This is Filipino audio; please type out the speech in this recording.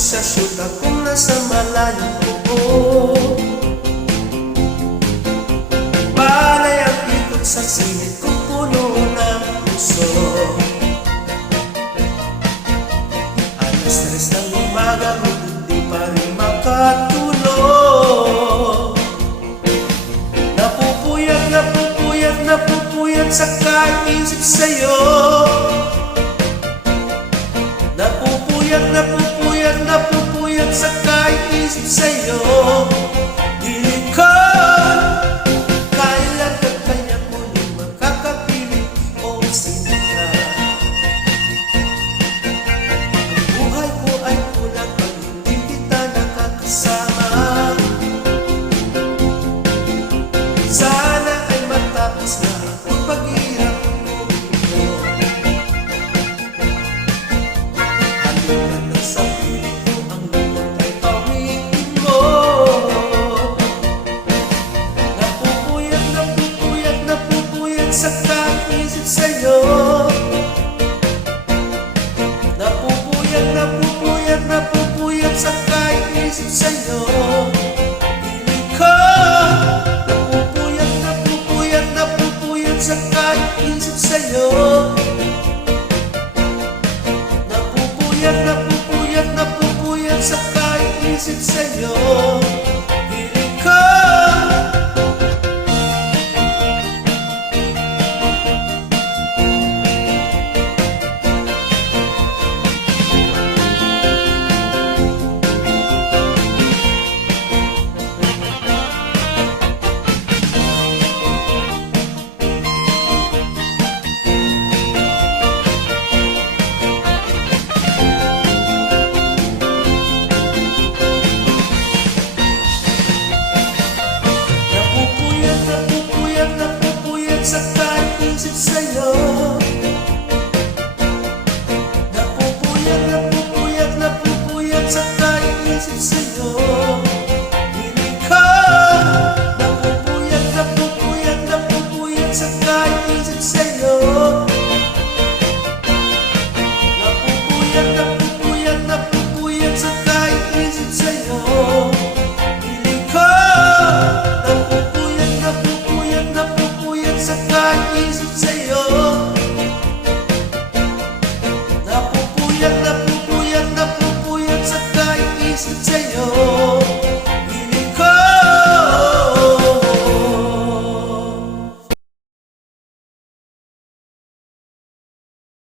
sa syuta kung nasa malayong bubong. Panay ang ikot sa singit kung puno ng puso. Alas 3 ng umaga kung hindi pa rin makatulog. Napupuyat sa kaisip sa'yo. Napupuyat sa kaisip sa'yo. Hiling ko, kailan ka kaya muling makakapiling o sinita. Ang buhay ko ay kulang pag hindi kita nakakasama. Sana ay matapos na ang paghihirap ko. Halika na sa piling ko, ang lungkot ay pawiin mo. Napupuyat sa kaisip sa'yo. Napupuyat sa kaisip sa'yo. Hiling ko, napupuyat sa kaisip sa'yo. Napupuyat sa kaisip sa'yo. Hiling ko. Napupuyat sa kaisip sa'yo. Napupuyat sa kaisip sa'yo. Hiling ko, napupuyat sa kaisip sa'yo. Napupuyat sa kaisip sa'yo. Hiling ko, napupuyat sa kaisip sa'yo.